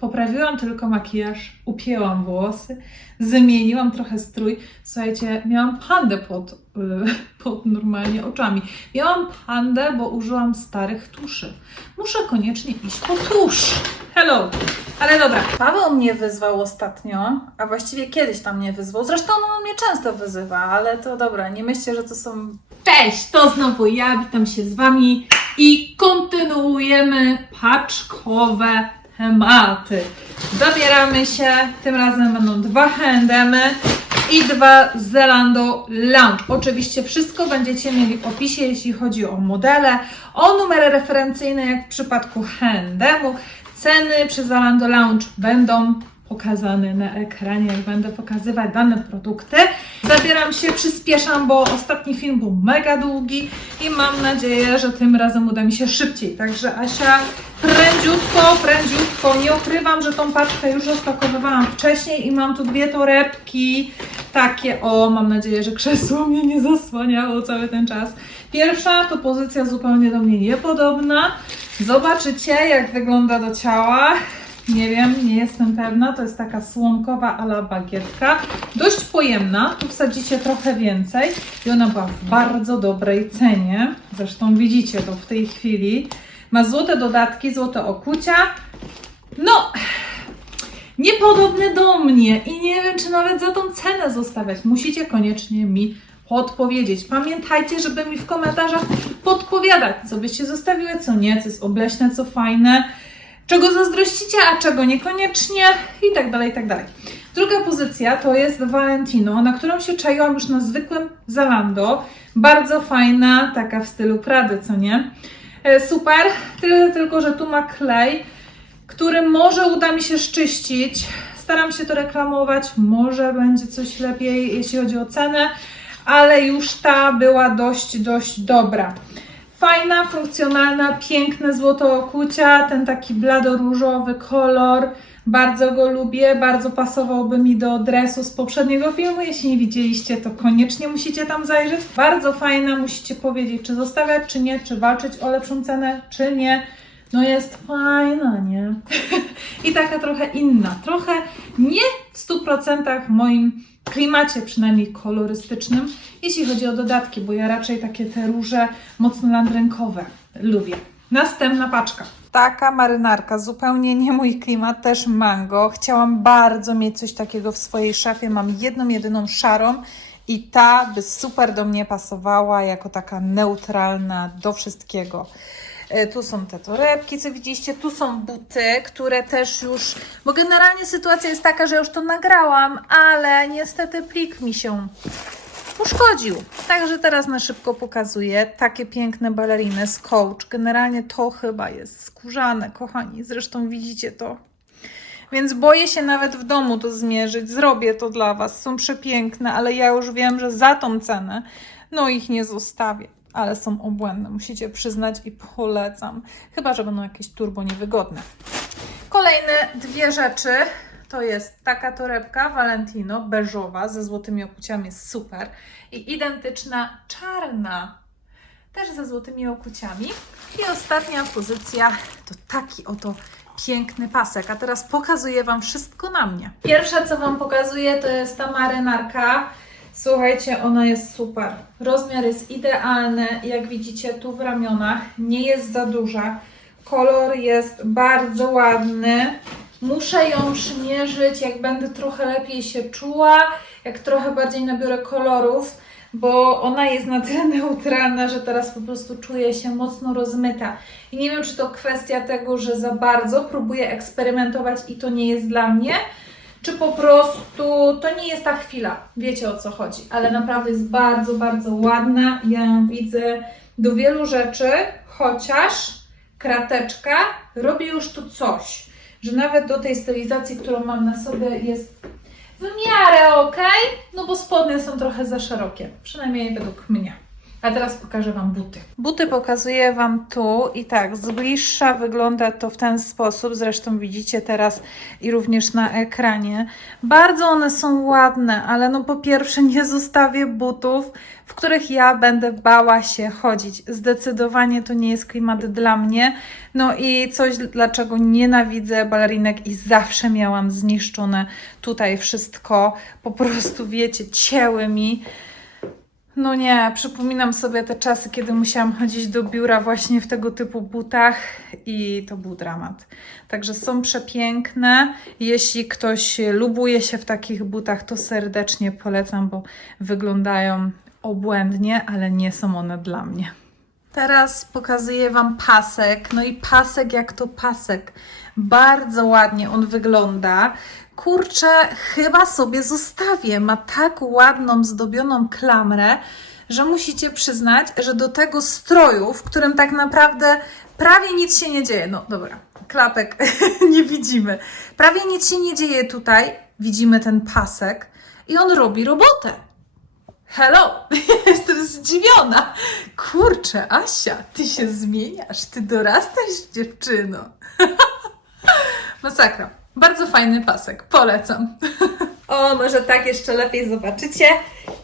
Poprawiłam tylko makijaż, upięłam włosy, zmieniłam trochę strój. Słuchajcie, miałam pandę pod, y, pod normalnie oczami. Miałam pandę, bo użyłam starych tuszy. Muszę koniecznie iść po tusz. Hello! Ale dobra. Paweł mnie wyzwał ostatnio, a właściwie kiedyś tam mnie wyzwał. Zresztą on mnie często wyzywa, ale to dobra, nie myślcie, że to są... Cześć, to znowu ja, witam się z Wami i kontynuujemy paczkowe tematy. Zabieramy się, tym razem będą dwa H&M i dwa Zalando Lounge. Oczywiście wszystko będziecie mieli w opisie, jeśli chodzi o modele, o numery referencyjne, jak w przypadku H&M-u. Ceny przy Zalando Lounge będą pokazane na ekranie, jak będę pokazywać dane produkty. Zabieram się, przyspieszam, bo ostatni film był mega długi i mam nadzieję, że tym razem uda mi się szybciej. Także Asia, prędziutko, prędziutko. Nie ukrywam, że tą paczkę już rozpakowywałam wcześniej i mam tu dwie torebki. Takie, o, mam nadzieję, że krzesło mnie nie zasłaniało cały ten czas. Pierwsza to pozycja zupełnie do mnie niepodobna. Zobaczycie, jak wygląda do ciała. Nie wiem, nie jestem pewna. To jest taka słomkowa ala bagietka. Dość pojemna. Tu wsadzicie trochę więcej. I ona była w bardzo dobrej cenie. Zresztą widzicie to w tej chwili. Ma złote dodatki, złote okucia. No, niepodobny do mnie i nie wiem, czy nawet za tą cenę zostawiać. Musicie koniecznie mi podpowiedzieć. Pamiętajcie, żeby mi w komentarzach podpowiadać, co byście zostawiły, co nie, co jest obleśne, co fajne, czego zazdrościcie, a czego niekoniecznie i tak dalej, i tak dalej. Druga pozycja to jest Valentino, na którą się czaiłam już na zwykłym Zalando. Bardzo fajna, taka w stylu Prady, co nie? E, Super, tyle tylko, że tu ma klej, który może uda mi się szczyścić. Staram się to reklamować, może będzie coś lepiej, jeśli chodzi o cenę, ale już ta była dość, dość dobra. Fajna, funkcjonalna, piękne złoto okucia, ten taki blado-różowy kolor. Bardzo go lubię, bardzo pasowałby mi do dresu z poprzedniego filmu. Jeśli nie widzieliście, to koniecznie musicie tam zajrzeć. Bardzo fajna, musicie powiedzieć, czy zostawiać, czy nie, czy walczyć o lepszą cenę, czy nie. No jest fajna, nie? I taka trochę inna. Trochę nie w 100% w moim klimacie, przynajmniej kolorystycznym, jeśli chodzi o dodatki, bo ja raczej takie te róże mocno landrynkowe lubię. Następna paczka. Taka marynarka, zupełnie nie mój klimat, też mango. Chciałam bardzo mieć coś takiego w swojej szafie. Mam jedną, jedyną szarą i ta by super do mnie pasowała jako taka neutralna do wszystkiego. E, Tu są te torebki, co widzieliście, tu są buty, które też już, bo generalnie sytuacja jest taka, że już to nagrałam, ale niestety plik mi się uszkodził. Także teraz na szybko pokazuję takie piękne baleriny z Coach. Generalnie to chyba jest skórzane, kochani, zresztą widzicie to. Więc boję się nawet w domu to zmierzyć. Zrobię to dla Was. Są przepiękne, ale ja już wiem, że za tą cenę no ich nie zostawię. Ale są obłędne, musicie przyznać i polecam. Chyba, że będą jakieś turbo niewygodne. Kolejne dwie rzeczy. To jest taka torebka Valentino, beżowa, ze złotymi okuciami, jest super. I identyczna czarna, też ze złotymi okuciami. I ostatnia pozycja to taki oto piękny pasek. A teraz pokazuję Wam wszystko na mnie. Pierwsza, co Wam pokazuję, to jest ta marynarka. Słuchajcie, ona jest super. Rozmiar jest idealny. Jak widzicie, tu w ramionach nie jest za duża. Kolor jest bardzo ładny. Muszę ją przymierzyć, jak będę trochę lepiej się czuła, jak trochę bardziej nabiorę kolorów, bo ona jest na tyle neutralna, że teraz po prostu czuję się mocno rozmyta. I nie wiem, czy to kwestia tego, że za bardzo próbuję eksperymentować i to nie jest dla mnie, czy po prostu to nie jest ta chwila. Wiecie o co chodzi, ale naprawdę jest bardzo, bardzo ładna. Ja ją widzę do wielu rzeczy, chociaż krateczka robi już tu coś, że nawet do tej stylizacji, którą mam na sobie jest w miarę ok, no bo spodnie są trochę za szerokie, przynajmniej według mnie. A teraz pokażę Wam buty. Buty pokazuję Wam tu i tak, z bliższa wygląda to w ten sposób, zresztą widzicie teraz i również na ekranie. Bardzo one są ładne, ale no po pierwsze nie zostawię butów, w których ja będę bała się chodzić. Zdecydowanie to nie jest klimat dla mnie. No i coś, dlaczego nienawidzę balerinek i zawsze miałam zniszczone tutaj wszystko. Po prostu, wiecie, cięły mi. No nie, przypominam sobie te czasy, kiedy musiałam chodzić do biura właśnie w tego typu butach i to był dramat. Także są przepiękne. Jeśli ktoś lubuje się w takich butach, to serdecznie polecam, bo wyglądają obłędnie, ale nie są one dla mnie. Teraz pokazuję Wam pasek. No i pasek jak to pasek. Bardzo ładnie on wygląda. Kurczę, chyba sobie zostawię. Ma tak ładną, zdobioną klamrę, że musicie przyznać, że do tego stroju, w którym tak naprawdę prawie nic się nie dzieje. No dobra, klapek nie widzimy. Prawie nic się nie dzieje tutaj. Widzimy ten pasek i on robi robotę. Hello! Jestem zdziwiona. Kurczę, Asia, ty się zmieniasz, ty dorastasz, dziewczyno. Masakra. Bardzo fajny pasek, polecam. O, może tak jeszcze lepiej zobaczycie.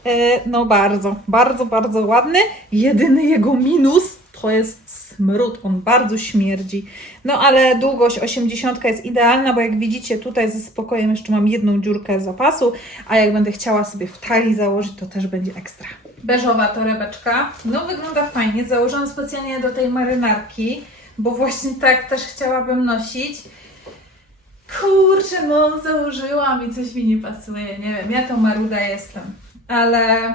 E, No bardzo, bardzo, bardzo ładny. Jedyny jego minus to jest smród, on bardzo śmierdzi. No ale długość 80 jest idealna, bo jak widzicie tutaj ze spokojem jeszcze mam jedną dziurkę zapasu, a jak będę chciała sobie w talii założyć, to też będzie ekstra. Beżowa torebeczka. No wygląda fajnie. Założyłam specjalnie do tej marynarki, bo właśnie tak też chciałabym nosić. Kurczę, no założyłam i coś mi nie pasuje. Nie wiem, ja to maruda jestem. Ale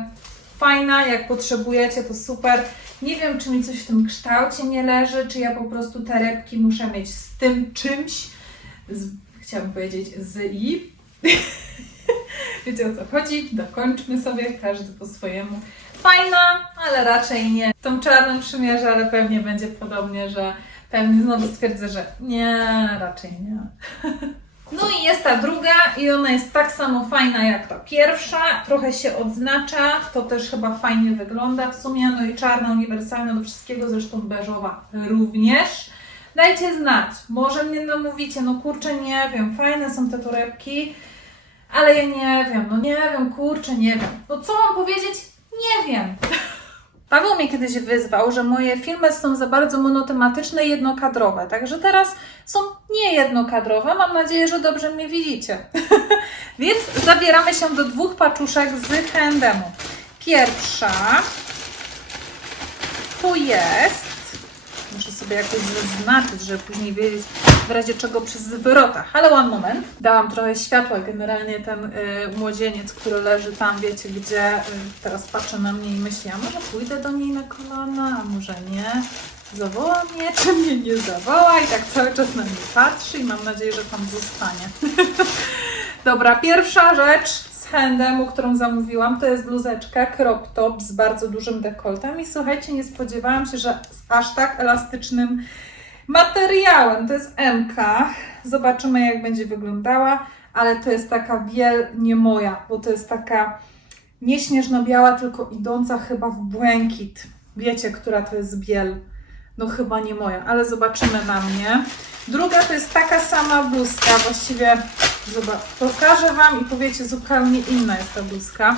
fajna, jak potrzebujecie, to super. Nie wiem, czy mi coś w tym kształcie nie leży, czy ja po prostu te rybki muszę mieć z tym czymś. Z, chciałabym powiedzieć z i. Wiecie o co chodzi? Dokończmy sobie, każdy po swojemu. Fajna, ale raczej nie. Tą czarną przymierzę, ale pewnie będzie podobnie, że pewnie znowu stwierdzę, że nie, raczej nie. No i jest ta druga i ona jest tak samo fajna jak ta pierwsza, trochę się odznacza, to też chyba fajnie wygląda w sumie, no i czarna, uniwersalna do wszystkiego, zresztą beżowa również. Dajcie znać, może mnie namówicie, no kurczę, nie wiem, fajne są te torebki, ale ja nie wiem, no nie wiem, kurczę, nie wiem. No co mam powiedzieć? Nie wiem. Paweł mnie kiedyś wyzwał, że moje filmy są za bardzo monotematyczne i jednokadrowe, także teraz są niejednokadrowe. Mam nadzieję, że dobrze mnie widzicie. Więc zabieramy się do dwóch paczuszek z H&M-u. Pierwsza tu jest. Sobie jakoś zaznaczyć, żeby później wiedzieć w razie czego przy zwrotach. Ale one moment. Dałam trochę światła. Generalnie ten y, młodzieniec, który leży tam, wiecie gdzie, y, teraz patrzy na mnie i myśli, a może pójdę do niej na kolana, a może nie. Zawoła mnie, czy mnie nie zawoła i tak cały czas na mnie patrzy i mam nadzieję, że tam zostanie. Dobra, pierwsza rzecz z H&M-u, którą zamówiłam, to jest bluzeczka crop top z bardzo dużym dekoltem i słuchajcie, nie spodziewałam się, że z aż tak elastycznym materiałem. To jest MK. Zobaczymy, jak będzie wyglądała, ale to jest taka biel nie moja, bo to jest taka nie śnieżno-biała, tylko idąca chyba w błękit. Wiecie, która to jest biel? No chyba nie moja, ale zobaczymy na mnie. Druga to jest taka sama bluzka, właściwie zobacz, pokażę Wam i powiecie zupełnie inna jest ta bluzka.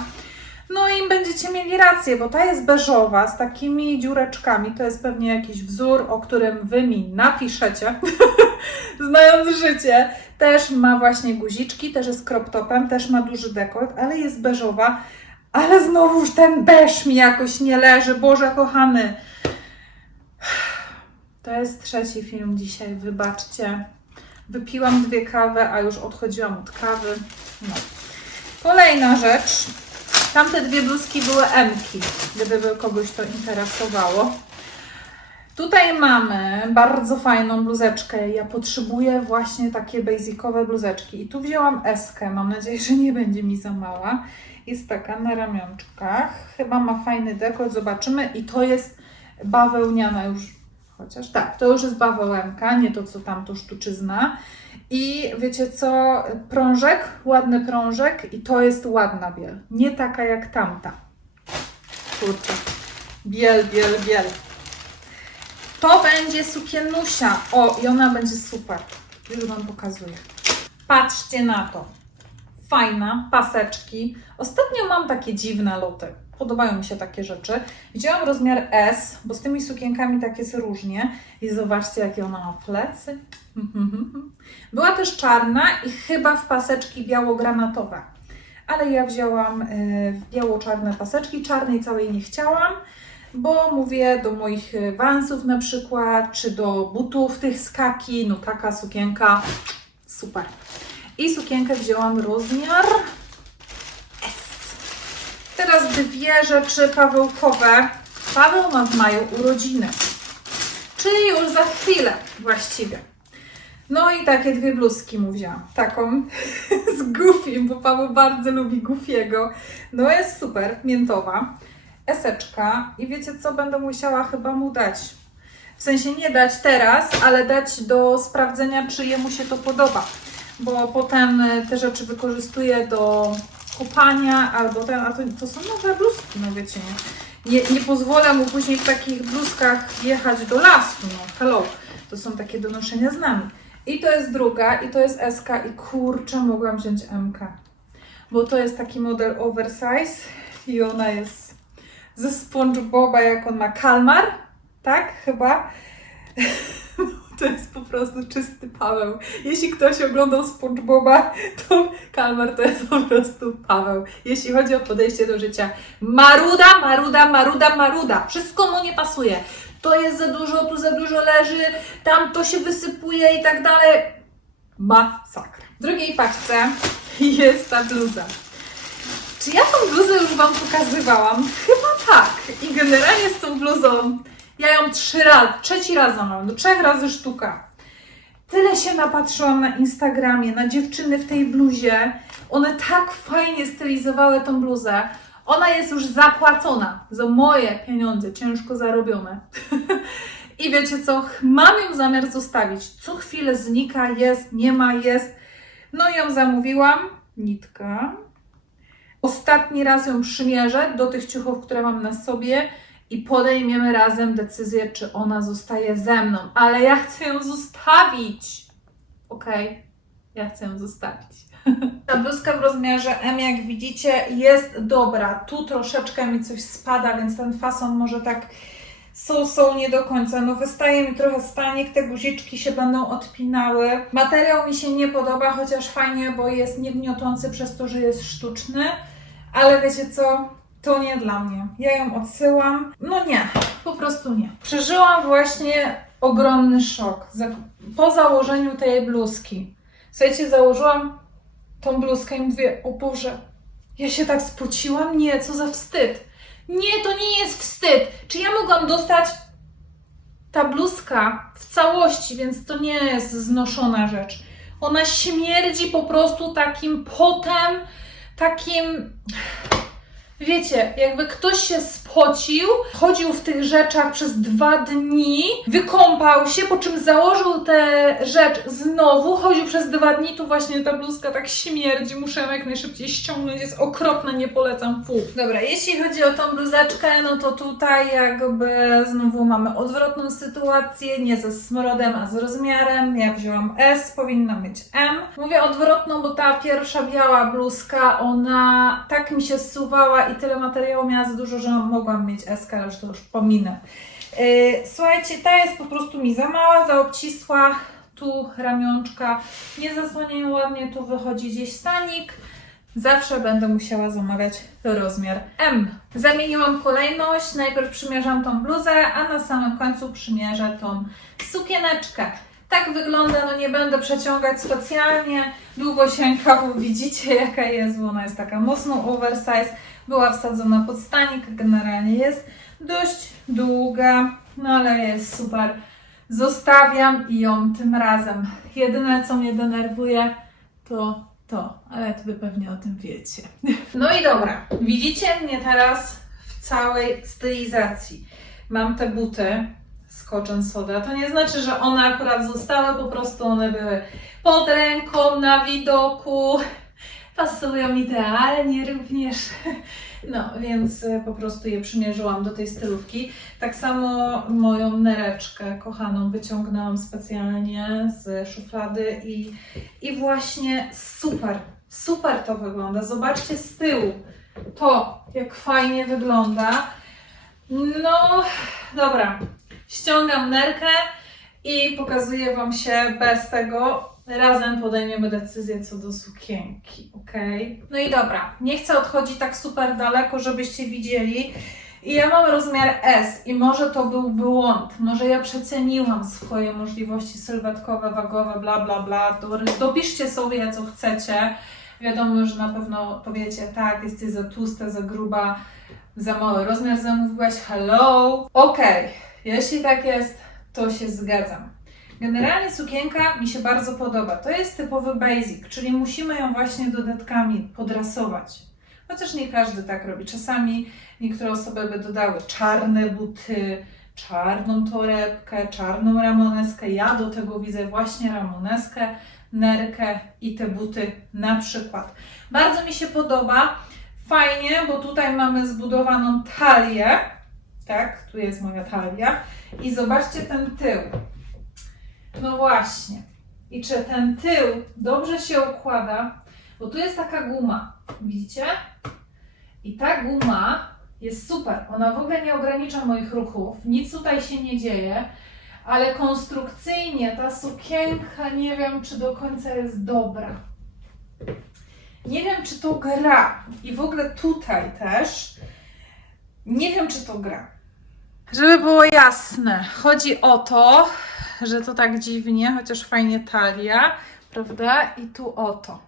No i będziecie mieli rację, bo ta jest beżowa z takimi dziureczkami. To jest pewnie jakiś wzór, o którym Wy mi napiszecie, znając życie. Też ma właśnie guziczki, też jest crop topem, też ma duży dekolt, ale jest beżowa. Ale znowuż ten beż mi jakoś nie leży, Boże kochany. To jest trzeci film dzisiaj, wybaczcie. Wypiłam dwie kawy, a już odchodziłam od kawy. No. Kolejna rzecz. Tamte dwie bluzki były M-ki, gdyby kogoś to interesowało. Tutaj mamy bardzo fajną bluzeczkę. Ja potrzebuję właśnie takie basicowe bluzeczki. I tu wzięłam eskę. Mam nadzieję, że nie będzie mi za mała. Jest taka na ramionczkach. Chyba ma fajny dekolt. Zobaczymy. I to jest bawełniana już. Chociaż tak, to już jest bawełenka, nie to co tam to sztuczyzna. I wiecie co, prążek, ładny prążek i to jest ładna biel. Nie taka jak tamta. Kurczę. Biel, biel, biel. To będzie sukienusia. O, i ona będzie super. Już Wam pokazuję. Patrzcie na to. Fajna, paseczki. Ostatnio mam takie dziwne loty. Podobają mi się takie rzeczy. Wzięłam rozmiar S, bo z tymi sukienkami tak jest różnie. I zobaczcie, jakie ona ma plecy. Była też czarna i chyba w paseczki biało-granatowe. Ale ja wzięłam y, biało-czarne paseczki. Czarnej całej nie chciałam bo mówię do moich y, wansów na przykład, czy do butów tych z kaki, no taka sukienka super. I sukienkę wzięłam rozmiar. Teraz dwie rzeczy pawełkowe. Paweł ma w maju urodziny, czyli już za chwilę właściwie. No i takie dwie bluzki mu wzięłam. Taką z Goofy, bo Paweł bardzo lubi Goofiego. No jest super, miętowa eseczka i wiecie co, będę musiała chyba mu dać. W sensie nie dać teraz, ale dać do sprawdzenia, czy jemu się to podoba. Bo potem te rzeczy wykorzystuję do kupania albo ten, a to, to są nowe bluzki, no wiecie, nie, nie, pozwolę mu później w takich bluzkach jechać do lasu, no hello, to są takie do noszenia z nami. I to jest druga, i to jest SK i kurczę, mogłam wziąć MK, bo to jest taki model oversize i ona jest ze SpongeBoba, jak on ma kalmar, tak? Chyba. To jest prostu czysty Paweł. Jeśli ktoś oglądał SpongeBoba, to kalmar to jest po prostu Paweł. Jeśli chodzi o podejście do życia. Maruda, maruda, maruda, maruda. Wszystko mu nie pasuje. To jest za dużo, tu za dużo leży, tam to się wysypuje i tak dalej. Masakra. W drugiej paczce jest ta bluza. Czy ja tą bluzę już Wam pokazywałam? Chyba tak. I generalnie z tą bluzą ja ją trzy razy, trzeci raz mam, do trzech razy sztuka. Tyle się napatrzyłam na Instagramie, na dziewczyny w tej bluzie. One tak fajnie stylizowały tą bluzę. Ona jest już zapłacona za moje pieniądze, ciężko zarobione. I wiecie co? Mam ją zamiar zostawić. Co chwilę znika, jest, nie ma, jest. No i ją zamówiłam. Nitka. Ostatni raz ją przymierzę do tych ciuchów, które mam na sobie i podejmiemy razem decyzję, czy ona zostaje ze mną. Ale ja chcę ją zostawić. Okej, ja chcę ją zostawić. Ta bluzka w rozmiarze M, jak widzicie, jest dobra. Tu troszeczkę mi coś spada, więc ten fason może tak są, są nie do końca. No wystaje mi trochę stanik, te guziczki się będą odpinały. Materiał mi się nie podoba, chociaż fajnie, bo jest niewniotący przez to, że jest sztuczny. Ale wiecie co? To nie dla mnie. Ja ją odsyłam. No nie, po prostu nie. Przeżyłam właśnie ogromny szok po założeniu tej bluzki. Słuchajcie, założyłam tą bluzkę i mówię, o Boże, ja się tak spociłam? Nie, co za wstyd. Nie, to nie jest wstyd. Czy ja mogłam dostać ta bluzka w całości, więc to nie jest znoszona rzecz. Ona śmierdzi po prostu takim potem, takim. Wiecie, jakby ktoś się spocił, chodził w tych rzeczach przez dwa dni, wykąpał się, po czym założył tę rzecz znowu, chodził przez dwa dni, tu właśnie ta bluzka tak śmierdzi, muszę ją jak najszybciej ściągnąć, jest okropna, nie polecam, fu. Dobra, jeśli chodzi o tą bluzeczkę, no to tutaj jakby znowu mamy odwrotną sytuację, nie ze smrodem, a z rozmiarem. Ja wzięłam S, powinna mieć M. Mówię odwrotną, bo ta pierwsza biała bluzka, ona tak mi się zsuwała i tyle materiału miała za dużo, że mogłam mieć S, ale już to już pominę. Yy, słuchajcie, ta jest po prostu mi za mała, za obcisła. Tu ramionczka nie zasłaniają ładnie, tu wychodzi gdzieś stanik. Zawsze będę musiała zamawiać rozmiar M. Zamieniłam kolejność, najpierw przymierzam tą bluzę, a na samym końcu przymierzę tą sukieneczkę. Tak wygląda, no nie będę przeciągać specjalnie. Długosięga, bo widzicie jaka jest, bo ona jest taka mocno oversize. Była wsadzona pod stanik, generalnie jest dość długa, no ale jest super. Zostawiam ją tym razem. Jedyne co mnie denerwuje to to, ale to wy pewnie o tym wiecie. No i dobra, widzicie mnie teraz w całej stylizacji. Mam te buty z Cotton Soda. To nie znaczy, że one akurat zostały, po prostu one były pod ręką, na widoku. Pasują idealnie również. No, więc e, po prostu je przymierzyłam do tej stylówki. Tak samo moją nereczkę kochaną wyciągnęłam specjalnie z szuflady i, i właśnie super, super to wygląda. Zobaczcie z tyłu to, jak fajnie wygląda. No, dobra, ściągam nerkę i pokazuję Wam się bez tego. Razem podejmiemy decyzję co do sukienki, ok? No i dobra, nie chcę odchodzić tak super daleko, żebyście widzieli. I ja mam rozmiar S i może to był błąd, może ja przeceniłam swoje możliwości sylwetkowe, wagowe, bla bla bla. Do- Dopiszcie sobie co chcecie. Wiadomo, że na pewno powiecie tak, jesteś za tłusta, za gruba, za mały rozmiar zamówiłaś, hello. Okej, jeśli tak jest, to się zgadzam. Generalnie sukienka mi się bardzo podoba. To jest typowy basic, czyli musimy ją właśnie dodatkami podrasować. Chociaż nie każdy tak robi. Czasami niektóre osoby by dodały czarne buty, czarną torebkę, czarną ramoneskę. Ja do tego widzę właśnie ramoneskę, nerkę i te buty na przykład. Bardzo mi się podoba. Fajnie, bo tutaj mamy zbudowaną talię. Tak, tu jest moja talia. I zobaczcie ten tył. No właśnie. I czy ten tył dobrze się układa? Bo tu jest taka guma. Widzicie? I ta guma jest super. Ona w ogóle nie ogranicza moich ruchów. Nic tutaj się nie dzieje. Ale konstrukcyjnie ta sukienka nie wiem, czy do końca jest dobra. Nie wiem, czy to gra. I w ogóle tutaj też. Nie wiem, czy to gra. Żeby było jasne, chodzi o to, że to tak dziwnie, chociaż fajnie talia, prawda? I tu o to.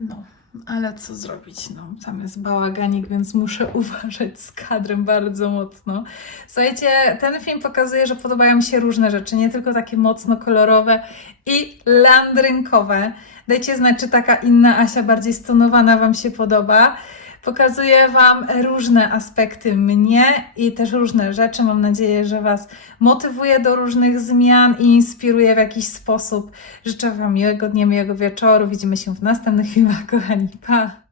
No, ale co zrobić? No, tam jest bałaganik, więc muszę uważać z kadrem bardzo mocno. Słuchajcie, ten film pokazuje, że podobają mi się różne rzeczy, nie tylko takie mocno kolorowe i landrynkowe. Dajcie znać, czy taka inna Asia, bardziej stonowana Wam się podoba. Pokazuję Wam różne aspekty mnie i też różne rzeczy. Mam nadzieję, że Was motywuje do różnych zmian i inspiruje w jakiś sposób. Życzę Wam miłego dnia, miłego wieczoru. Widzimy się w następnych filmach, kochani. Pa!